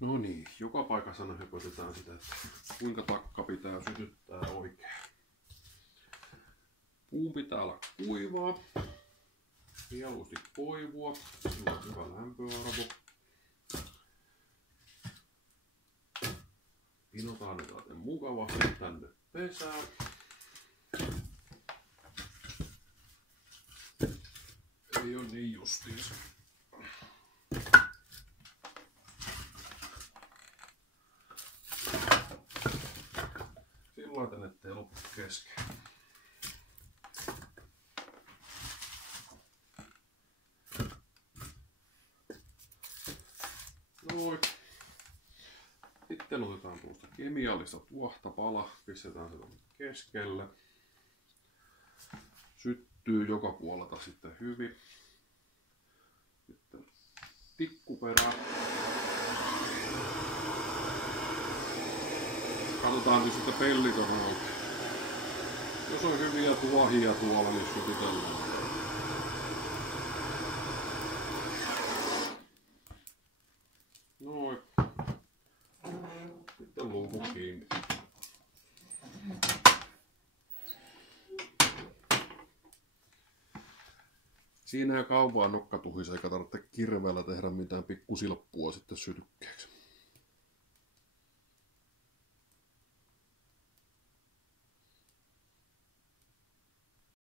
No niin, joka paikassa aina höpötetään sitä, että kuinka takka pitää sytyttää oikein. Puun pitää olla kuivaa, mieluusti koivua, sillä on hyvä lämpöarvo. Pinotaan ne mukavasti tänne pesään. Ei oo niin justiinsa. Silloin tänne ettei loppu kesken. Noin. Sitten otetaan tuosta kemiallista tuohtapala, pistetään se tuonne keskelle. Syttyy joka puolelta sitten hyvin. Sitten tikkuperä. Katsotaan nyt sitä pellit on auki. Jos on hyviä tuohia tuolla, niin sytytellään. Noin. Sitten luukku kiinni. Siinä ei kauan nokka tuhise eikä tarvitse kirveellä tehdä mitään pikkusilppua sitten sytykkeeksi.